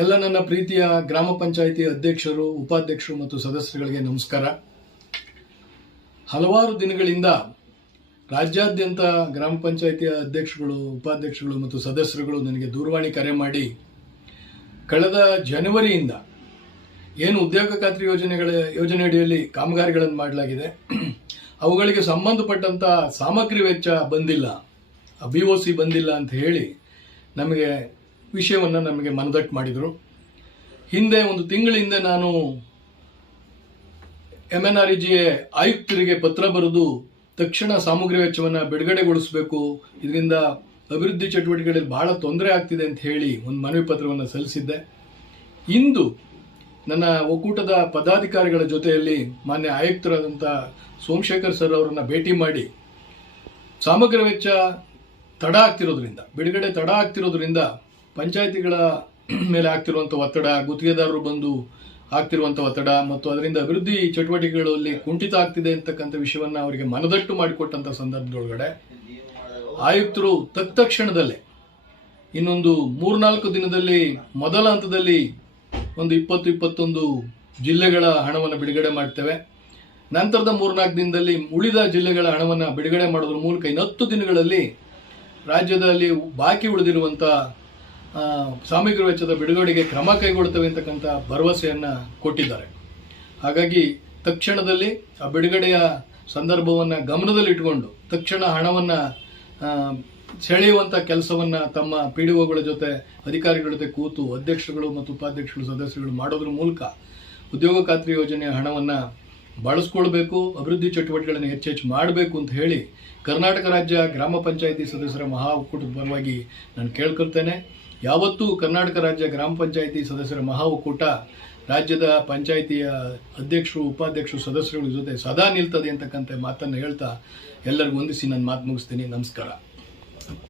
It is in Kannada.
ಎಲ್ಲ ನನ್ನ ಪ್ರೀತಿಯ ಗ್ರಾಮ ಪಂಚಾಯಿತಿ ಅಧ್ಯಕ್ಷರು, ಉಪಾಧ್ಯಕ್ಷರು ಮತ್ತು ಸದಸ್ಯರುಗಳಿಗೆ ನಮಸ್ಕಾರ. ಹಲವಾರು ದಿನಗಳಿಂದ ರಾಜ್ಯಾದ್ಯಂತ ಗ್ರಾಮ ಪಂಚಾಯಿತಿಯ ಅಧ್ಯಕ್ಷರುಗಳು, ಉಪಾಧ್ಯಕ್ಷರುಗಳು ಮತ್ತು ಸದಸ್ಯರುಗಳು ನನಗೆ ದೂರವಾಣಿ ಕರೆ ಮಾಡಿ ಕಳೆದ ಜನವರಿಯಿಂದ ಏನು ಉದ್ಯೋಗ ಖಾತ್ರಿ ಯೋಜನೆಯಡಿಯಲ್ಲಿ ಕಾಮಗಾರಿಗಳನ್ನು ಮಾಡಲಾಗಿದೆ, ಅವುಗಳಿಗೆ ಸಂಬಂಧಪಟ್ಟಂತ ಸಾಮಗ್ರಿ ವೆಚ್ಚ ಬಂದಿಲ್ಲ, BOC ಬಂದಿಲ್ಲ ಅಂತ ಹೇಳಿ ನಮಗೆ ವಿಷಯವನ್ನು ನಮಗೆ ಮನದಟ್ಟು ಮಾಡಿದರು. ಹಿಂದೆ ಒಂದು ತಿಂಗಳ ಹಿಂದೆ ನಾನು MNREGA ಆಯುಕ್ತರಿಗೆ ಪತ್ರ ಬರೆದು ತಕ್ಷಣ ಸಾಮಗ್ರಿ ವೆಚ್ಚವನ್ನು ಬಿಡುಗಡೆಗೊಳಿಸಬೇಕು, ಇದರಿಂದ ಅಭಿವೃದ್ಧಿ ಚಟುವಟಿಕೆಗಳಲ್ಲಿ ಬಹಳ ತೊಂದರೆ ಆಗ್ತಿದೆ ಅಂತ ಹೇಳಿ ಒಂದು ಮನವಿ ಪತ್ರವನ್ನು ಸಲ್ಲಿಸಿದ್ದೆ. ಇಂದು ನನ್ನ ಒಕ್ಕೂಟದ ಪದಾಧಿಕಾರಿಗಳ ಜೊತೆಯಲ್ಲಿ ಮಾನ್ಯ ಆಯುಕ್ತರಾದಂಥ ಸೋಮಶೇಖರ್ ಸರ್ ಅವರನ್ನು ಭೇಟಿ ಮಾಡಿ ಸಾಮಗ್ರಿ ವೆಚ್ಚ ಬಿಡುಗಡೆ ತಡ ಆಗ್ತಿರೋದ್ರಿಂದ ಪಂಚಾಯಿತಿಗಳ ಮೇಲೆ ಆಗ್ತಿರುವಂಥ ಒತ್ತಡ, ಗುತ್ತಿಗೆದಾರರು ಬಂದು ಆಗ್ತಿರುವಂಥ ಒತ್ತಡ ಮತ್ತು ಅದರಿಂದ ಅಭಿವೃದ್ಧಿ ಚಟುವಟಿಕೆಗಳಲ್ಲಿ ಕುಂಠಿತ ಆಗ್ತಿದೆ ಅಂತಕ್ಕಂಥ ವಿಷಯವನ್ನು ಅವರಿಗೆ ಮನದಟ್ಟು ಮಾಡಿಕೊಟ್ಟಂಥ ಸಂದರ್ಭದೊಳಗಡೆ ಆಯುಕ್ತರು ತಕ್ಷಣದಲ್ಲೇ ಇನ್ನೊಂದು 3-4 ದಿನದಲ್ಲಿ ಮೊದಲ ಹಂತದಲ್ಲಿ ಒಂದು 20-21 ಜಿಲ್ಲೆಗಳ ಹಣವನ್ನು ಬಿಡುಗಡೆ ಮಾಡ್ತೇವೆ. ನಂತರದ 3-4 ದಿನದಲ್ಲಿ ಉಳಿದ ಜಿಲ್ಲೆಗಳ ಹಣವನ್ನು ಬಿಡುಗಡೆ ಮಾಡೋದ್ರ ಮೂಲಕ ಇನ್ನು 10 ದಿನಗಳಲ್ಲಿ ರಾಜ್ಯದಲ್ಲಿ ಬಾಕಿ ಉಳಿದಿರುವಂಥ ಸಾಮಗ್ರಿ ವೆಚ್ಚದ ಬಿಡುಗಡೆಗೆ ಕ್ರಮ ಕೈಗೊಳ್ಳುತ್ತವೆ ಅಂತಕ್ಕಂಥ ಭರವಸೆಯನ್ನು ಕೊಟ್ಟಿದ್ದಾರೆ. ಹಾಗಾಗಿ ತಕ್ಷಣದಲ್ಲಿ ಆ ಬಿಡುಗಡೆಯ ಸಂದರ್ಭವನ್ನು ಗಮನದಲ್ಲಿಟ್ಟುಕೊಂಡು ತಕ್ಷಣ ಹಣವನ್ನು ಸೆಳೆಯುವಂಥ ಕೆಲಸವನ್ನು ತಮ್ಮ PDOಗಳ ಜೊತೆ, ಅಧಿಕಾರಿಗಳ ಜೊತೆ ಕೂತು ಅಧ್ಯಕ್ಷರುಗಳು ಮತ್ತು ಉಪಾಧ್ಯಕ್ಷರು, ಸದಸ್ಯರುಗಳು ಮಾಡೋದ್ರ ಮೂಲಕ ಉದ್ಯೋಗ ಖಾತ್ರಿ ಯೋಜನೆಯ ಹಣವನ್ನು ಬಳಸ್ಕೊಳ್ಬೇಕು, ಅಭಿವೃದ್ಧಿ ಚಟುವಟಿಕೆಗಳನ್ನು ಹೆಚ್ಚೆಚ್ಚು ಮಾಡಬೇಕು ಅಂತ ಹೇಳಿ ಕರ್ನಾಟಕ ರಾಜ್ಯ ಗ್ರಾಮ ಪಂಚಾಯಿತಿ ಸದಸ್ಯರ ಮಹಾ ಒಕ್ಕೂಟದ ಪರವಾಗಿ ನಾನು ಕೇಳ್ಕೊಳ್ತೇನೆ. ಯಾವತ್ತೂ ಕರ್ನಾಟಕ ರಾಜ್ಯ ಗ್ರಾಮ ಪಂಚಾಯಿತಿ ಸದಸ್ಯರ ಮಹಾ ಒಕ್ಕೂಟ ರಾಜ್ಯದ ಪಂಚಾಯಿತಿಯ ಅಧ್ಯಕ್ಷರು, ಉಪಾಧ್ಯಕ್ಷರು, ಸದಸ್ಯರುಗಳ ಜೊತೆ ಸದಾ ನಿಲ್ತದೆ ಅಂತಕ್ಕಂಥ ಮಾತನ್ನು ಹೇಳ್ತಾ ಎಲ್ಲರಿಗೂ ವಂದಿಸಿ ನನ್ನ ಮಾತು ಮುಗಿಸ್ತೀನಿ. ನಮಸ್ಕಾರ.